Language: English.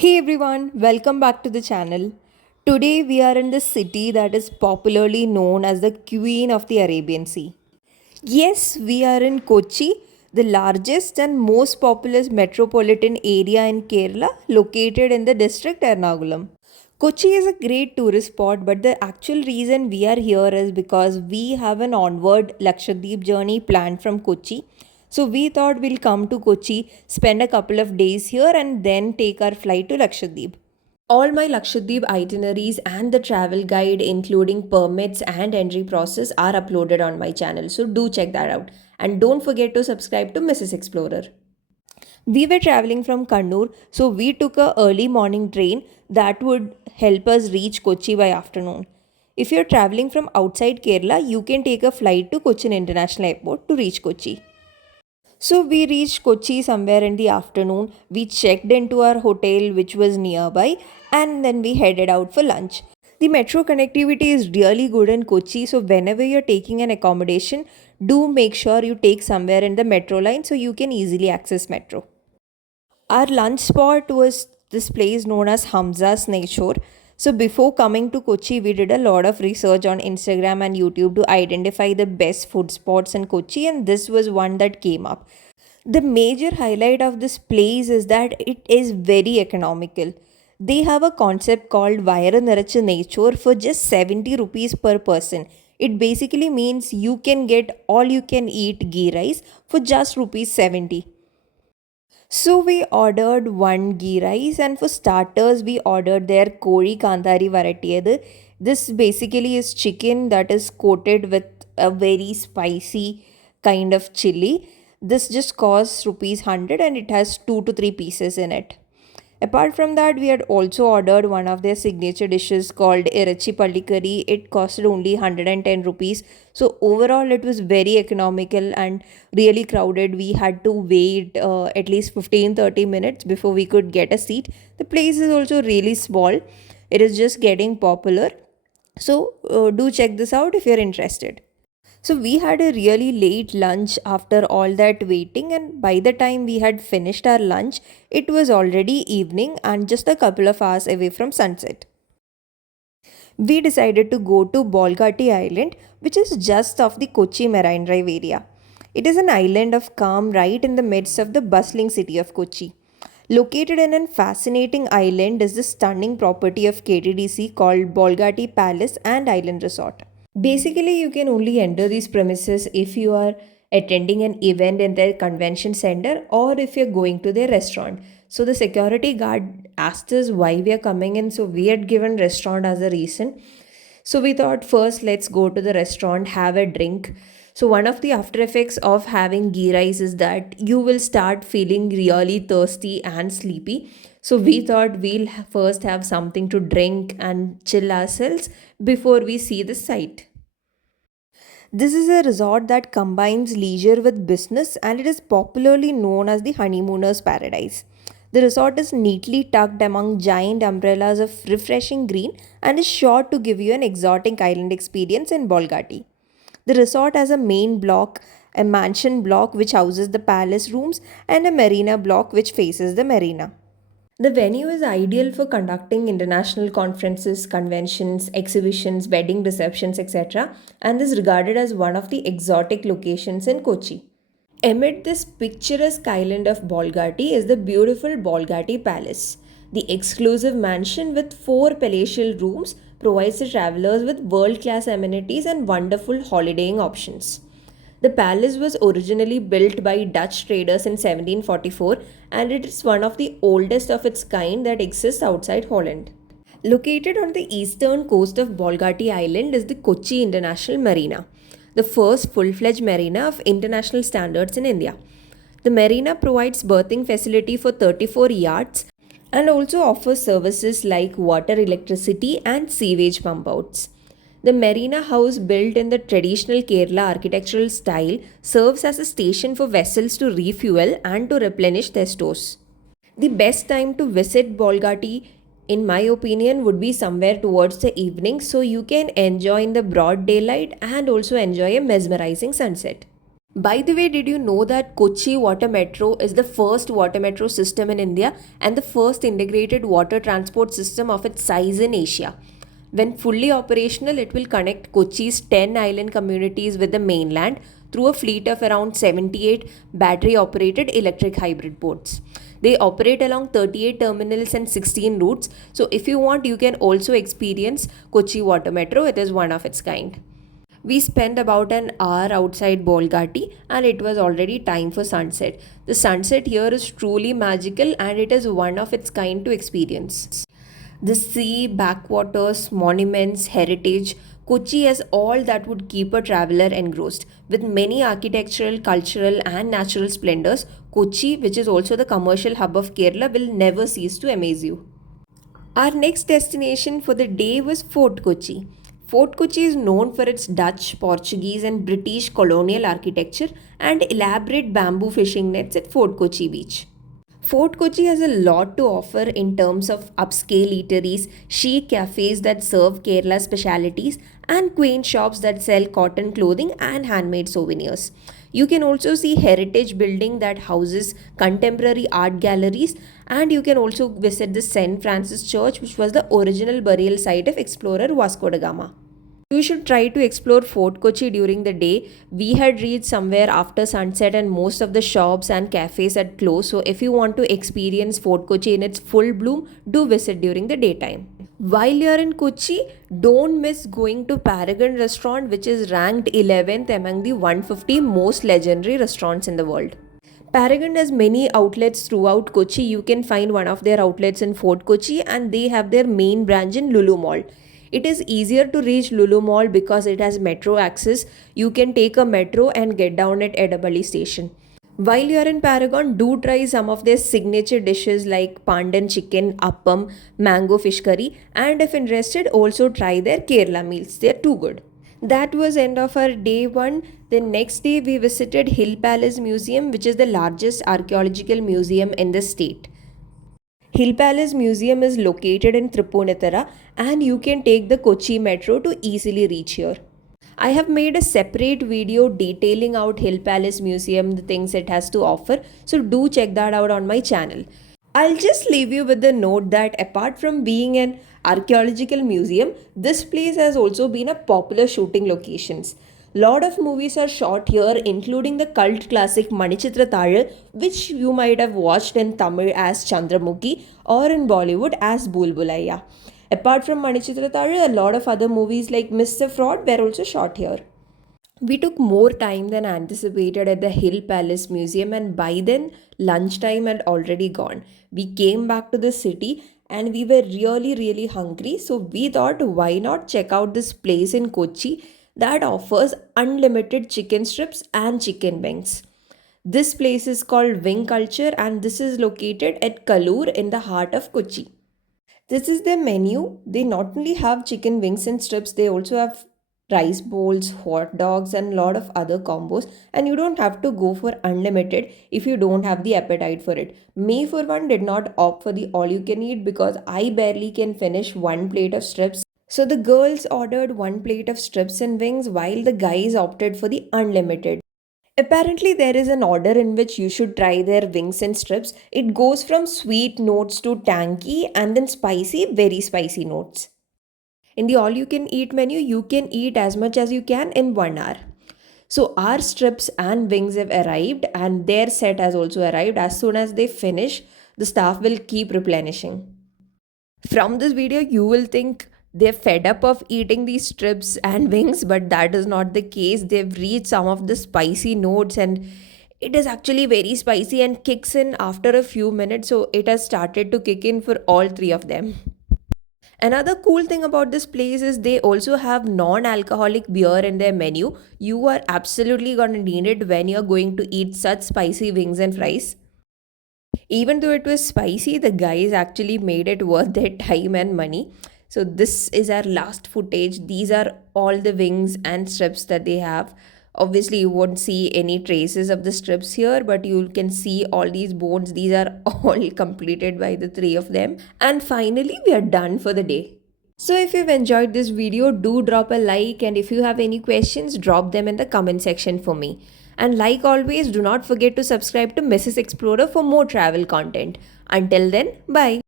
Hey everyone, welcome back to the channel. Today we are in the city that is popularly known as the Queen of the Arabian Sea. Yes, we are in Kochi, the largest and most populous metropolitan area in Kerala, located in the district Ernakulam. Kochi is a great tourist spot, but the actual reason we are here is because we have an onward Lakshadweep journey planned from Kochi. So we thought we'll come to Kochi, spend a couple of days here, and then take our flight to Lakshadweep. All my Lakshadweep itineraries and the travel guide, including permits and entry process, are uploaded on my channel. So do check that out. And don't forget to subscribe to Mrs. Explorer. We were traveling from Kannur, so we took a early morning train that would help us reach Kochi by afternoon. If you're traveling from outside Kerala, you can take a flight to Cochin International Airport to reach Kochi. So we reached Kochi somewhere in the afternoon. We checked into our hotel, which was nearby, and then we headed out for lunch. The metro connectivity is really good in Kochi, so whenever you're taking an accommodation, do make sure you take somewhere in the metro line so you can easily access metro. Our lunch spot was this place known as Hamza's Nature. So before coming to Kochi, we did a lot of research on Instagram and YouTube to identify the best food spots in Kochi, and this was one that came up. The major highlight of this place is that it is very economical. They have a concept called Vayara Niracha Nature for just 70 rupees per person. It basically means you can get all you can eat ghee rice for just rupees 70. So we ordered one ghee rice, and for starters we ordered their kori kandari variety. This basically is chicken that is coated with a very spicy kind of chili. This just costs rupees 100 and it has 2 to 3 pieces in it. Apart from that, we had also ordered one of their signature dishes called Irachi Palli Curry. It costed only 110 rupees. So, overall, it was very economical and really crowded. We had to wait at least 15-30 minutes before we could get a seat. The place is also really small, it is just getting popular. So, do check this out if you're interested. So we had a really late lunch after all that waiting, and by the time we had finished our lunch, it was already evening and just a couple of hours away from sunset. We decided to go to Bolgati Island, which is just off the Kochi Marine Drive area. It is an island of calm right in the midst of the bustling city of Kochi. Located in a fascinating island is the stunning property of KTDC called Bolgati Palace and Island Resort. Basically, you can only enter these premises if you are attending an event in their convention center or if you're going to their restaurant. So the security guard asked us why we are coming in, so we had given restaurant as a reason. So we thought first let's go to the restaurant, have a drink. So one of the after effects of having ghee rice is that you will start feeling really thirsty and sleepy. So we thought we'll first have something to drink and chill ourselves before we see the sight. This is a resort that combines leisure with business, and it is popularly known as the honeymooner's paradise. The resort is neatly tucked among giant umbrellas of refreshing green and is sure to give you an exotic island experience in Bolgati. The resort has a main block, a mansion block which houses the palace rooms, and a marina block which faces the marina. The venue is ideal for conducting international conferences, conventions, exhibitions, wedding receptions, etc., and is regarded as one of the exotic locations in Kochi. Amid this picturesque island of Bolgati is the beautiful Bolgati Palace. The exclusive mansion with four palatial rooms provides the travelers with world class amenities and wonderful holidaying options. The palace was originally built by Dutch traders in 1744 and it is one of the oldest of its kind that exists outside Holland. Located on the eastern coast of Bolgati Island is the Kochi International Marina, the first full fledged marina of international standards in India. The marina provides berthing facility for 34 yachts and also offers services like water, electricity, and sewage pump outs. The marina house, built in the traditional Kerala architectural style, serves as a station for vessels to refuel and to replenish their stores. The best time to visit Bolgati, in my opinion, would be somewhere towards the evening so you can enjoy in the broad daylight and also enjoy a mesmerizing sunset. By the way, did you know that Kochi Water Metro is the first water metro system in India and the first integrated water transport system of its size in Asia? When fully operational, it will connect Kochi's 10 island communities with the mainland through a fleet of around 78 battery operated electric hybrid boats. They operate along 38 terminals and 16 routes. So, if you want, you can also experience Kochi Water Metro. It is one of its kind. We spent about an hour outside Bolgati and it was already time for sunset. The sunset here is truly magical and it is one of its kind to experience. The sea, backwaters, monuments, heritage, Kochi has all that would keep a traveler engrossed. With many architectural, cultural, and natural splendors, Kochi, which is also the commercial hub of Kerala, will never cease to amaze you. Our next destination for the day was Fort Kochi. Fort Kochi is known for its Dutch, Portuguese, and British colonial architecture and elaborate bamboo fishing nets at Fort Kochi beach. Fort Kochi has a lot to offer in terms of upscale eateries, chic cafes that serve Kerala specialities, and quaint shops that sell cotton clothing and handmade souvenirs. You can also see heritage building that houses contemporary art galleries, and you can also visit the St. Francis Church, which was the original burial site of explorer Vasco da Gama. You should try to explore Fort Kochi during the day. We had reached somewhere after sunset and most of the shops and cafes had closed. So if you want to experience Fort Kochi in its full bloom, do visit during the daytime. While you're in Kochi, don't miss going to Paragon restaurant, which is ranked 11th among the 150 most legendary restaurants in the world. Paragon has many outlets throughout Kochi. You can find one of their outlets in Fort Kochi and they have their main branch in Lulu Mall. It is easier to reach Lulu Mall because it has metro access. You can take a metro and get down at Edabali station. While you are in Paragon, do try some of their signature dishes like pandan chicken, appam, mango fish curry, and if interested, also try their Kerala meals. They are too good. That was end of our day 1. The next day we visited Hill Palace Museum, which is the largest archaeological museum in the state. Hill Palace Museum is located in Tripunithura and you can take the Kochi metro to easily reach here. I have made a separate video detailing out Hill Palace Museum, the things it has to offer, so do check that out on my channel. I'll just leave you with the note that apart from being an archaeological museum, this place has also been a popular shooting locations. Lot of movies are shot here, including the cult classic Manichitra Tazhu, which you might have watched in Tamil as Chandramukhi or in Bollywood as Bulbulaiya. Apart from Manichitra Tazhu, a lot of other movies like Mr. Fraud were also shot here. We took more time than anticipated at the Hill Palace Museum, and by then, lunchtime had already gone. We came back to the city and we were really hungry, so we thought, why not check out this place in Kochi that offers unlimited chicken strips and chicken wings. This place is called Wing Culture and this is located at Kalur in the heart of Kochi. This is their menu. They not only have chicken wings and strips, they also have rice bowls, hot dogs, and a lot of other combos. And you don't have to go for unlimited if you don't have the appetite for it. Me, for one, did not opt for the all you can eat because I barely can finish one plate of strips. So the girls ordered one plate of strips and wings while the guys opted for the unlimited. Apparently, there is an order in which you should try their wings and strips. It goes from sweet notes to tangy and then spicy, very spicy notes. In the all you can eat menu, you can eat as much as you can in 1 hour. So, our strips and wings have arrived, and their set has also arrived. As soon as they finish, the staff will keep replenishing. From this video, you will think they're fed up of eating these strips and wings, but that is not the case. They've reached some of the spicy notes and it is actually very spicy and kicks in after a few minutes. So it has started to kick in for all three of them. Another cool thing about this place is they also have non-alcoholic beer in their menu. You are absolutely gonna need it when you're going to eat such spicy wings and fries. Even though it was spicy, the guys actually made it worth their time and money. So this is our last footage. These are all the wings and strips that they have. Obviously, you won't see any traces of the strips here, but you can see all these bones. These are all completed by the three of them. And finally, we are done for the day. So if you've enjoyed this video, do drop a like, and if you have any questions, drop them in the comment section for me. And like always, do not forget to subscribe to Mrs. Explorer for more travel content. Until then, bye.